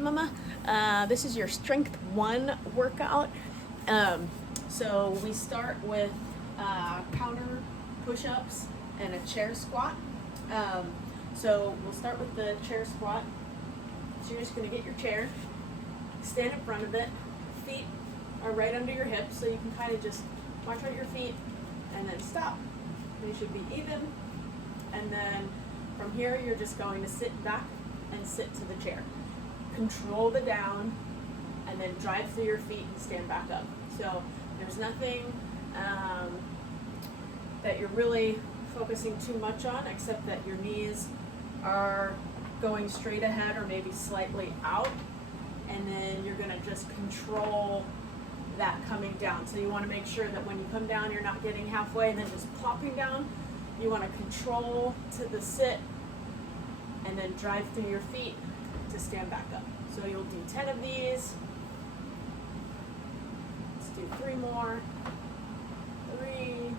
Mama. This is your Strength 1 workout. So we start with counter push-ups and a chair squat. So we'll start with the chair squat. So you're just going to get your chair, stand in front of it, feet are right under your hips, so you can kind of just watch out your feet and then stop. They should be even. And then from here, you're just going to sit back and sit to the chair. Control the down and then drive through your feet and stand back up. So there's nothing that you're really focusing too much on, except that your knees are going straight ahead or maybe slightly out, and then you're going to just control that coming down. So you want to make sure that when you come down, you're not getting halfway and then just plopping down. You want to control to the sit and then drive through your feet to stand back up. So you'll do 10 of these. Let's do 3 more. 3.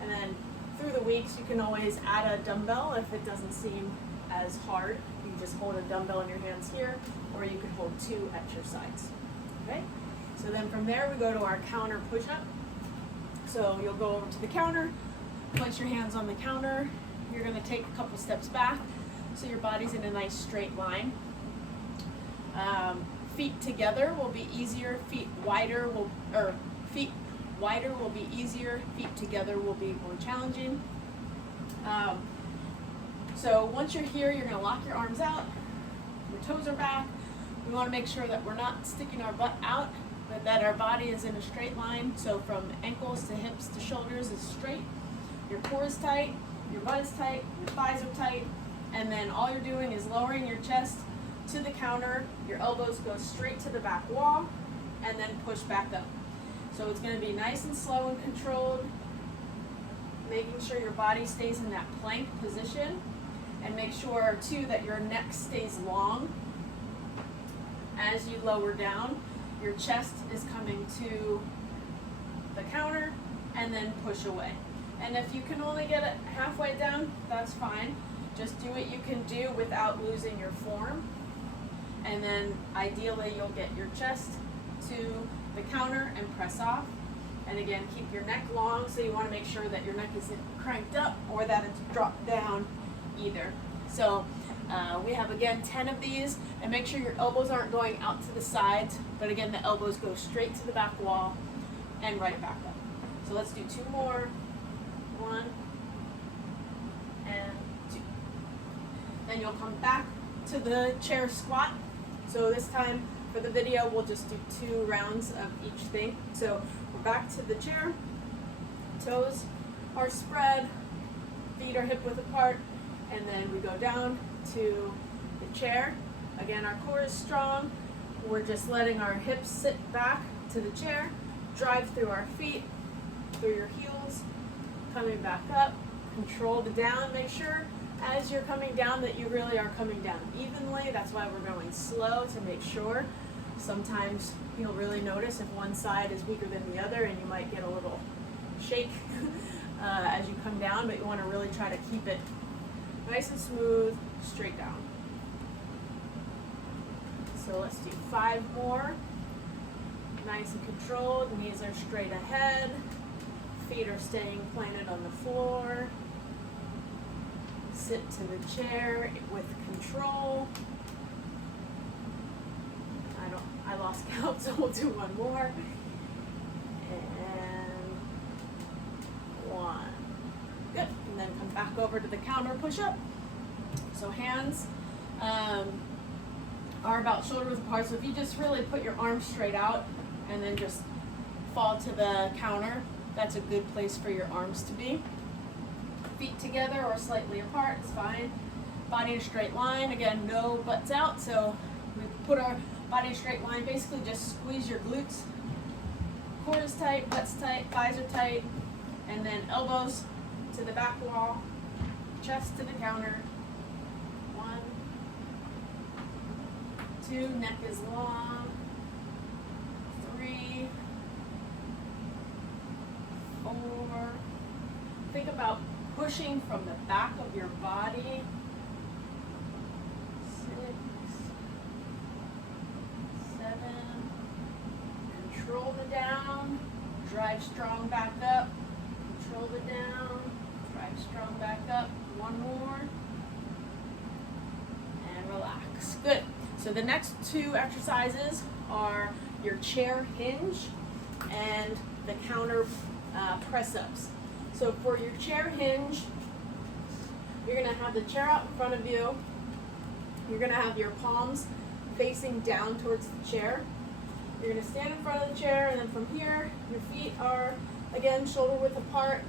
And then through the weeks, you can always add a dumbbell if it doesn't seem as hard. You can just hold a dumbbell in your hands here, or you can hold 2 at your sides. Okay? So then from there, we go to our counter push-up. So you'll go over to the counter, place your hands on the counter. You're going to take a couple steps back so your body's in a nice straight line. Feet together will be easier. Feet wider will be easier. Feet together will be more challenging. So once you're here, you're going to lock your arms out. Your toes are back. We want to make sure that we're not sticking our butt out, but that our body is in a straight line. So from ankles to hips to shoulders is straight. Your core is tight, your butt is tight, your thighs are tight, and then all you're doing is lowering your chest to the counter. Your elbows go straight to the back wall, and then push back up. So it's going to be nice and slow and controlled, making sure your body stays in that plank position, and make sure too that your neck stays long. As you lower down, your chest is coming to the counter, and then push away. And if you can only get it halfway down, that's fine. Just do what you can do without losing your form. And then ideally you'll get your chest to the counter and press off. And again, keep your neck long, so you want to make sure that your neck isn't cranked up or that it's dropped down either. So we have, again, 10 of these, and make sure your elbows aren't going out to the sides, but again, the elbows go straight to the back wall and right back up. So let's do 2 more. 1 and 2. Then you'll come back to the chair squat. So this time for the video, we'll just do 2 rounds of each thing. So we're back to the chair. Toes are spread, feet are hip width apart, and then we go down to the chair. Again, our core is strong. We're just letting our hips sit back to the chair, drive through our feet, through your heels, coming back up. Control the down. Make sure as you're coming down that you really are coming down evenly. That's why we're going slow, to make sure. Sometimes you'll really notice if one side is weaker than the other, and you might get a little shake as you come down, but you want to really try to keep it nice and smooth, straight down. So let's do 5 more. Nice and controlled. Knees are straight ahead. Feet are staying planted on the floor. Sit to the chair with control. I lost count, so we'll do 1 more. And 1. Good. And then come back over to the counter push-up. So hands are about shoulder width apart. So if you just really put your arms straight out and then just fall to the counter, that's a good place for your arms to be. Feet together or slightly apart is fine. Body in a straight line. Again, no butts out. So we put our body in a straight line. Basically just squeeze your glutes. Core is tight, butt's tight, thighs are tight. And then elbows to the back wall, chest to the counter. 1, 2, neck is long. 3, 4. Think about pushing from the back of your body. 6, drive strong back up, control it down, drive strong back up, one more, and relax. Good. So the next two exercises are your chair hinge and the counter press-ups. So for your chair hinge, you're gonna have the chair out in front of you. You're gonna have your palms facing down towards the chair. You're gonna stand in front of the chair, and then from here, your feet are, again, shoulder width apart.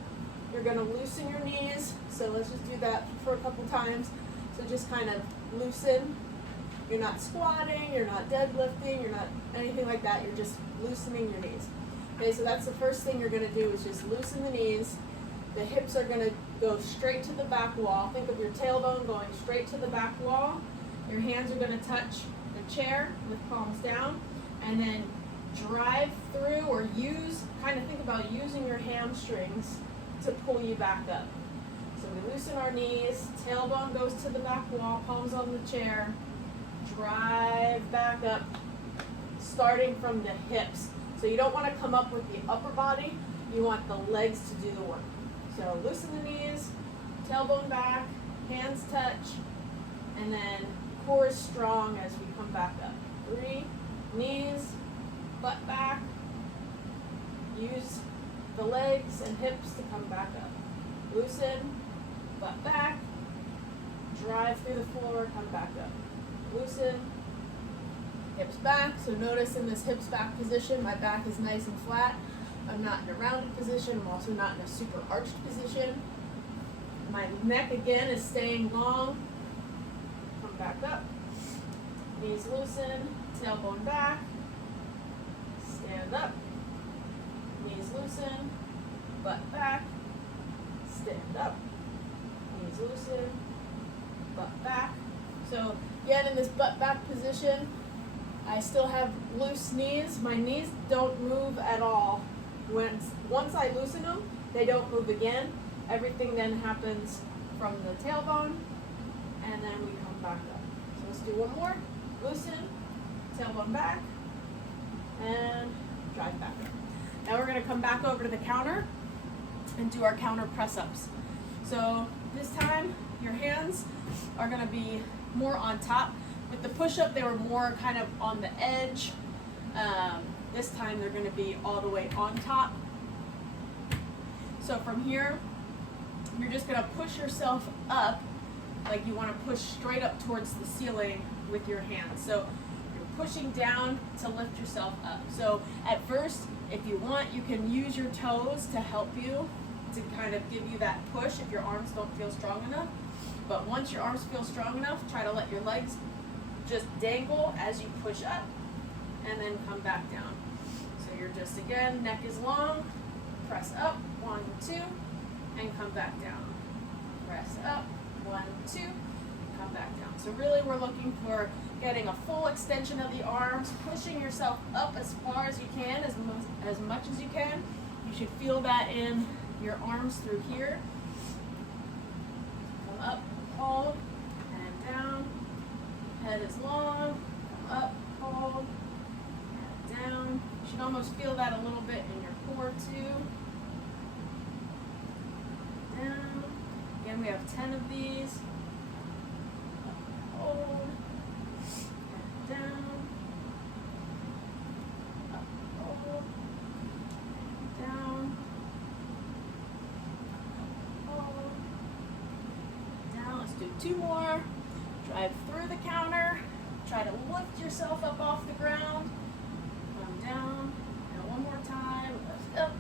You're gonna loosen your knees. So let's just do that for a couple times. So just kind of loosen. You're not squatting, you're not deadlifting, you're not anything like that. You're just loosening your knees. Okay, so that's the first thing you're gonna do is just loosen the knees. The hips are gonna go straight to the back wall. Think of your tailbone going straight to the back wall. Your hands are gonna touch the chair with palms down, and then drive through or use, kind of think about using your hamstrings to pull you back up. So we loosen our knees, tailbone goes to the back wall, palms on the chair, drive back up, starting from the hips. So you don't want to come up with the upper body, you want the legs to do the work. So loosen the knees, tailbone back, hands touch, and then core is strong as we come back up. 3, knees, butt back, use the legs and hips to come back up. Loosen, butt back, drive through the floor, come back up. Loosen, hips back. So notice in this hips back position, my back is nice and flat. I'm not in a rounded position. I'm also not in a super arched position. My neck again is staying long. Come back up. Knees loosen, tailbone back. Stand up. Knees loosen, butt back. Stand up. Knees loosen, butt back. So again, in this butt back position, I still have loose knees. My knees don't move at all. Once I loosen them, they don't move again. Everything then happens from the tailbone, and then we come back up. So let's do one more. Loosen, tailbone back, and drive back up. Now we're gonna come back over to the counter and do our counter press-ups. So this time, your hands are gonna be more on top. With the push-up, they were more kind of on the edge. This time they're gonna be all the way on top. So from here, you're just gonna push yourself up, like you wanna push straight up towards the ceiling with your hands. So you're pushing down to lift yourself up. So at first, if you want, you can use your toes to help you, to kind of give you that push if your arms don't feel strong enough. But once your arms feel strong enough, try to let your legs just dangle as you push up and then come back down. So you're just, again, neck is long, press up, 1, 2, and come back down. Press up, 1, 2, come back down. So really we're looking for getting a full extension of the arms, pushing yourself up as far as you can, as much as you can. You should feel that in your arms through here. Come up, hold, and down. Head is long, come up, hold, and down. You should almost feel that a little bit in your core too. Down. Again, we have 10 of these. Up, hold, and down. Up, hold, and down. Up, hold, down. Let's do 2 more. Drive through the counter, try to lift yourself up off the ground, come down, and one more time, lift up,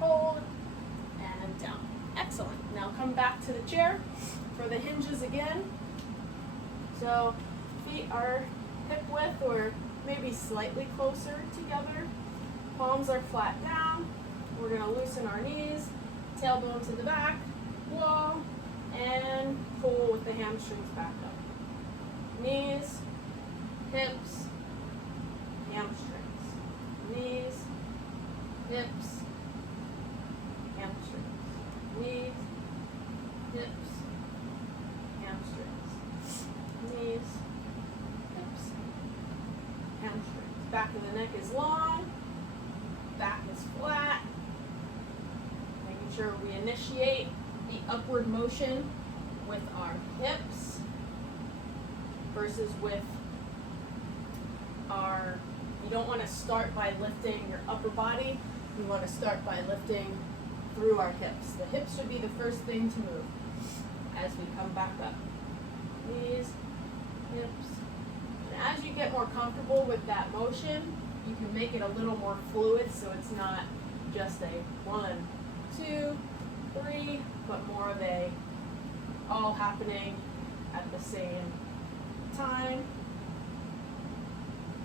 hold, and down. Excellent. Now come back to the chair for the hinges again. So feet are hip width or maybe slightly closer together. Palms are flat down. We're going to loosen our knees, tailbone to the back, wall, and pull with the hamstrings back up. Knees, hips, hamstrings. Knees, hips, hamstrings. Knees, hips, hamstrings. Knees, hips, hamstrings. Back of the neck is long. back is flat. Making sure we initiate the upward motion with our hips versus with our, you don't want to start by lifting your upper body. You want to start by lifting through our hips. The hips should be the first thing to move as we come back up. Knees, hips. And as you get more comfortable with that motion, you can make it a little more fluid so it's not just a 1, 2, 3, but more of a all happening at the same time.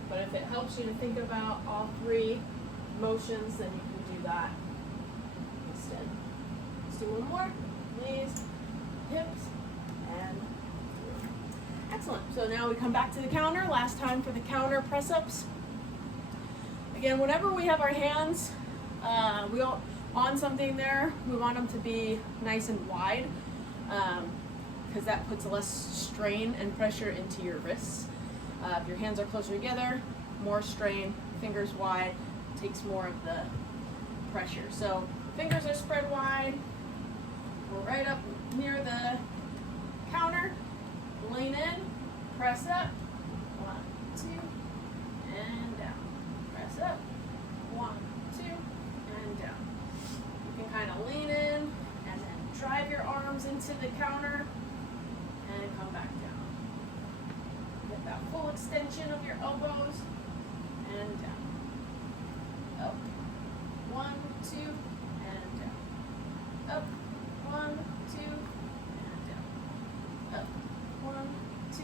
But if it helps you to think about all 3 motions, then you can do that instead. Let's do one more. Knees, hips, and through. Excellent. So now we come back to the counter. Last time for the counter press-ups. Again, whenever we have our hands on something there, we want them to be nice and wide because that puts less strain and pressure into your wrists. If your hands are closer together, more strain, fingers wide, takes more of the pressure. So fingers are spread wide. We're right up near the counter. Lean in, press up. 1, 2, and down. Press up. 1, 2, and down. You can kind of lean in and then drive your arms into the counter and come back down. Get that full extension of your elbows and down. Up. 1, 2, and down. Up. 1, 2, and down. Up. 1, 2,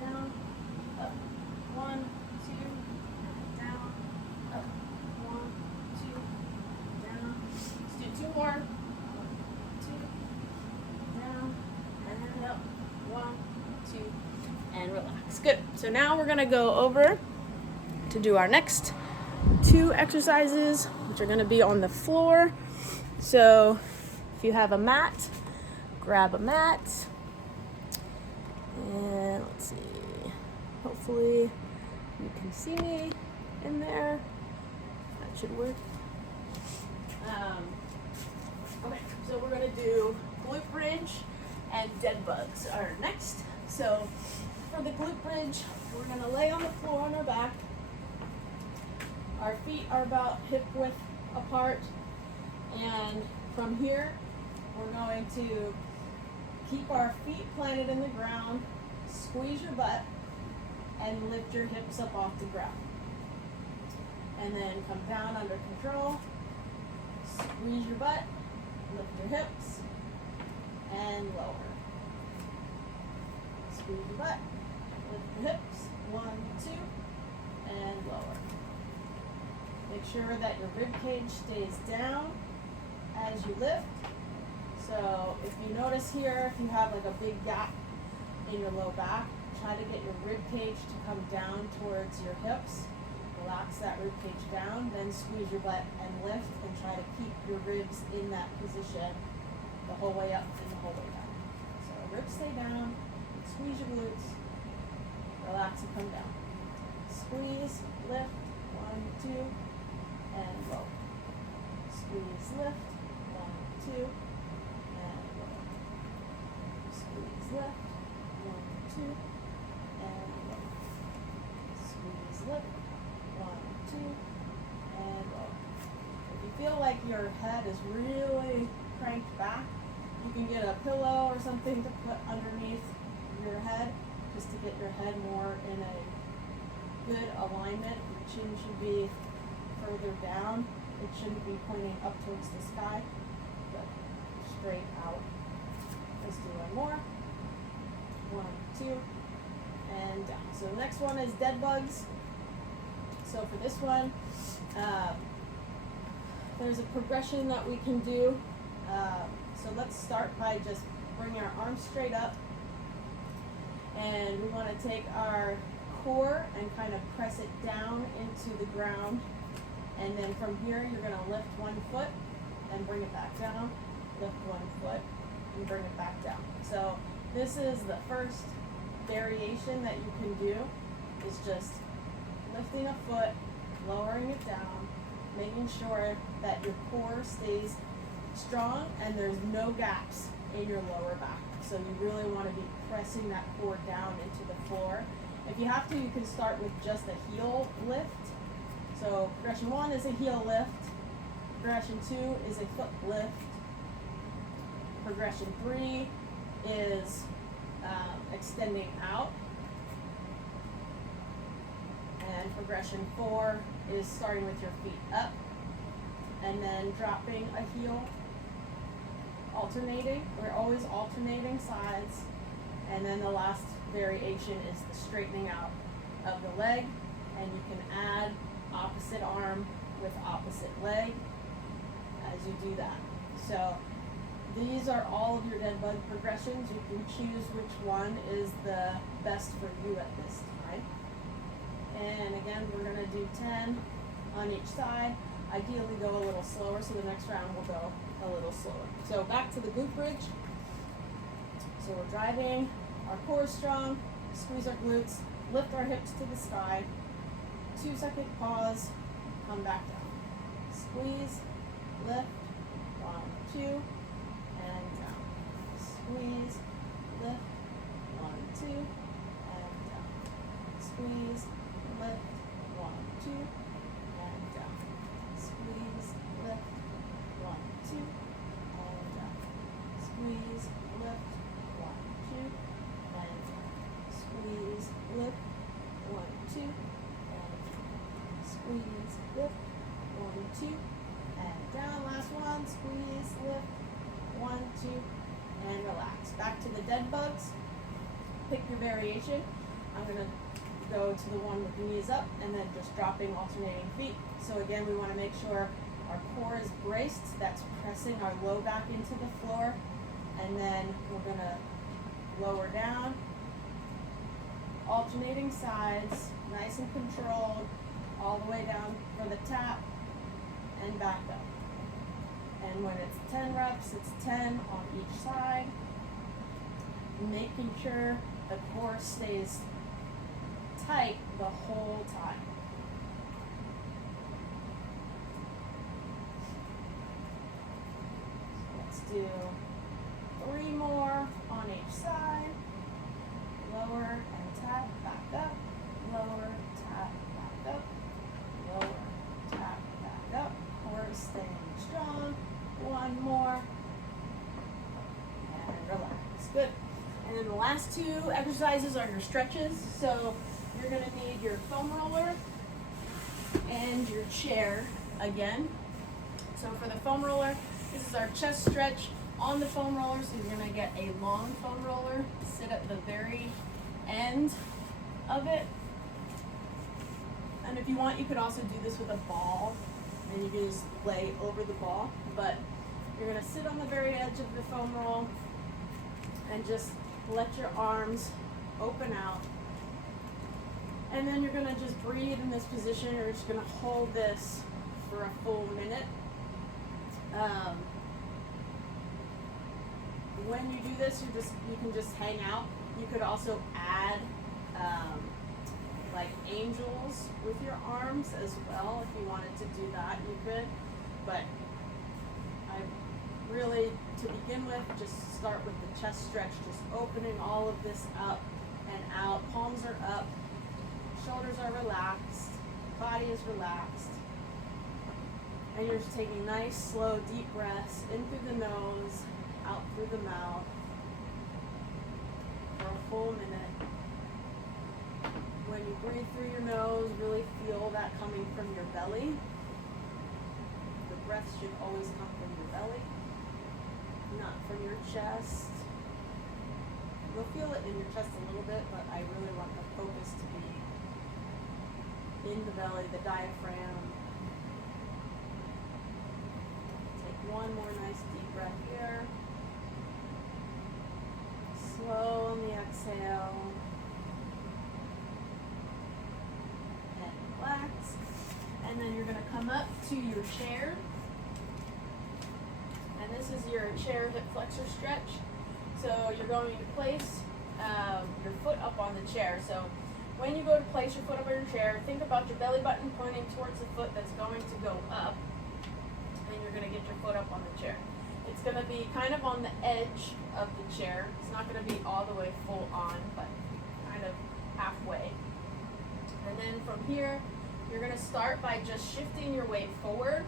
down. Up. 1, 2, and down. Up. 1, 2, down. Let's do 2 more. 1, 2, down, and up. 1, 2, and relax. Good. So now we're gonna go over to do our next 2 exercises, which are gonna be on the floor. So if you have a mat, grab a mat. And let's see, hopefully you can see me in there. That should work. Okay, so we're gonna do glute bridge and dead bugs are next. So for the glute bridge, we're gonna lay on the floor on our back. Our feet are about hip width apart. And from here, we're going to keep our feet planted in the ground, squeeze your butt, and lift your hips up off the ground. And then come down under control, squeeze your butt, lift your hips, and lower. Squeeze your butt, lift your hips, 1, 2, and lower. Make sure that your rib cage stays down as you lift. So if you notice here, if you have like a big gap in your low back, try to get your rib cage to come down towards your hips. Relax that rib cage down, then squeeze your butt and lift, and try to keep your ribs in that position the whole way up and the whole way down. So ribs stay down, squeeze your glutes, relax and come down. Squeeze, lift, 1, 2, and lower. Squeeze, lift, 1, 2, and lower. Squeeze, lift, 1, 2, and lower. Squeeze, lift, 1, 2, and lower. If you feel like your head is really cranked back, you can get a pillow or something to put underneath your head just to get your head more in a good alignment. Your chin should be further down. It shouldn't be pointing up towards the sky, but straight out. Let's do one more. 1, 2, and down. So the next one is dead bugs. So for this one, there's a progression that we can do. So let's start by just bringing our arms straight up. And we want to take our core and kind of press it down into the ground. And then from here, you're going to lift 1 foot and bring it back down. Lift 1 foot and bring it back down. So this is the first variation that you can do, is just lifting a foot, lowering it down, making sure that your core stays strong and there's no gaps in your lower back. So you really want to be pressing that core down into the floor. If you have to, you can start with just a heel lift. So progression 1 is a heel lift. Progression 2 is a foot lift. Progression 3 is extending out. And progression 4 is starting with your feet up and then dropping a heel, alternating. We're always alternating sides. And then the last variation is the straightening out of the leg, and you can add opposite arm with opposite leg as you do that. So these are all of your Deadbug progressions. You can choose which one is the best for you at this time. And again, we're going to do 10 on each side. Ideally go a little slower, so the next round will go a little slower. So back to the glute bridge. So we're driving, our core is strong, squeeze our glutes, lift our hips to the sky, 2-second pause, come back down. Squeeze, lift, 1, 2, and down. Squeeze, lift, 1, 2, and down. Squeeze, lift, 1, 2, and down. Squeeze, lift, 1, 2, and down. Squeeze, lift, 1, 2, and down. Squeeze, lift, 1, 2, and down. Squeeze, lift, 1, 2, and down. Last one. Squeeze, lift, 1, 2, and relax. Back to the dead bugs. Pick your variation. I'm gonna go to the one with the knees up and then just dropping alternating feet. So again, we want to make sure our core is braced. That's pressing our low back into the floor. And then we're going to lower down, alternating sides, nice and controlled, all the way down for the tap and back up. And when it's 10 reps, it's 10 on each side, making sure the core stays tight the whole time. Let's do 3 more on each side. Lower and tap, back up. Lower, tap, back up. Lower, tap, back up. Core staying strong. 1 more. And relax. Good. And then the last 2 exercises are your stretches. So you're going to need your foam roller and your chair again. So for the foam roller, this is our chest stretch on the foam roller. So you're going to get a long foam roller, sit at the very end of it. And if you want, you could also do this with a ball, and you can just lay over the ball. But you're going to sit on the very edge of the foam roll and just let your arms open out. And then you're going to just breathe in this position. You're just going to hold this for a full minute. When you do this, you can just hang out. You could also add like angels with your arms as well. If you wanted to do that, you could. But I really, to begin with, just start with the chest stretch, just opening all of this up and out. Palms are up. Shoulders are relaxed, body is relaxed, and you're just taking nice, slow, deep breaths in through the nose, out through the mouth for a full minute. When you breathe through your nose, really feel that coming from your belly. The breath should always come from your belly, not from your chest. You'll feel it in your chest a little bit, but I really want the focus to be in the belly, the diaphragm. Take 1 more nice deep breath here. Slow on the exhale. And relax. And then you're going to come up to your chair. And this is your chair hip flexor stretch. So you're going to place your foot up on the chair. So when you go to place your foot over your chair, think about your belly button pointing towards the foot that's going to go up, and you're going to get your foot up on the chair. It's going to be kind of on the edge of the chair. It's not going to be all the way full on, but kind of halfway. And then from here, you're going to start by just shifting your weight forward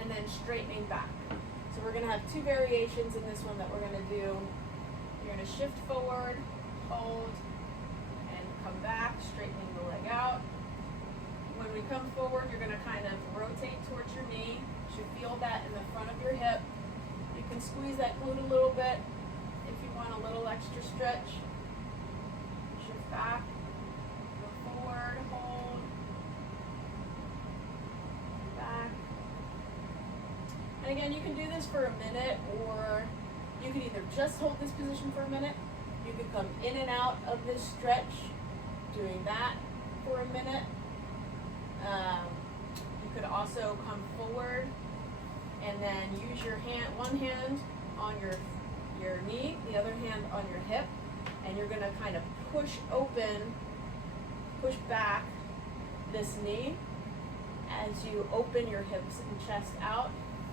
and then straightening back. So we're going to have two variations in this one that we're going to do. You're going to shift forward, hold, and come back, straightening the leg out. When we come forward, you're going to kind of rotate towards your knee. You should feel that in the front of your hip. You can squeeze that glute a little bit if you want a little extra stretch. Shift back, go forward, hold, back. And again, you can do this for a minute, or you could either just hold this position for a minute. You could come in and out of this stretch, doing that for a minute. You could also come forward and then use your hand, one hand on your knee, the other hand on your hip, and you're going to kind of push back this knee as you open your hips and chest out,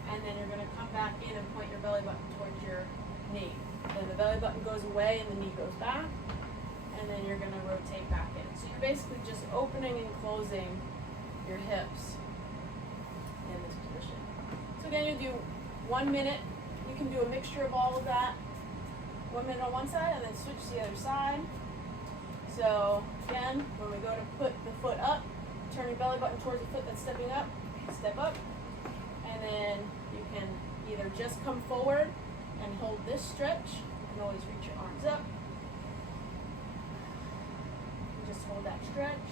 and then you're going to come back in and point your belly button towards your knee. Then the belly button goes away and the knee goes back, and then you're going to rotate back in. So you're basically just opening and closing your hips in this position. So again, you do 1 minute. You can do a mixture of all of that. 1 minute on one side and then switch to the other side. So again, when we go to put the foot up, turn your belly button towards the foot that's stepping up, step up, and then you can either just come forward and hold this stretch. You can always reach your arms up. And just hold that stretch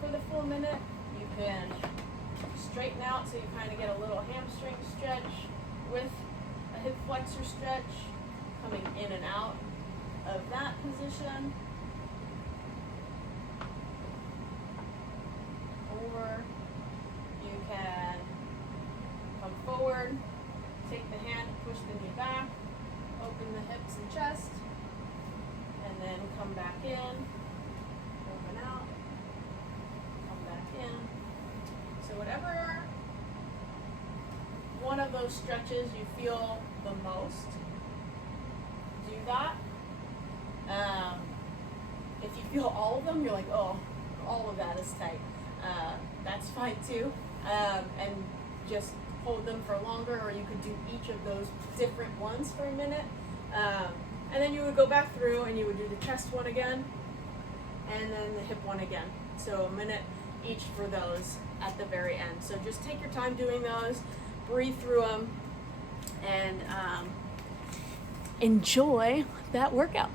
for the full minute. You can straighten out so you kind of get a little hamstring stretch with a hip flexor stretch, coming in and out of that position. Or you can come forward, take the hand, push the knee back, open the hips and chest, and then come back in, open out, come back in. So whatever one of those stretches you feel the most, do that. If you feel all of them, you're like, oh, all of that is tight. That's fine too. And just hold them for longer, or you could do each of those different ones for a minute. And then you would go back through and you would do the chest one again, and then the hip one again. So a minute each for those at the very end. So just take your time doing those, breathe through them, and enjoy that workout.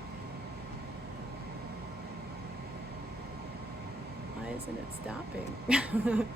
Why isn't it stopping?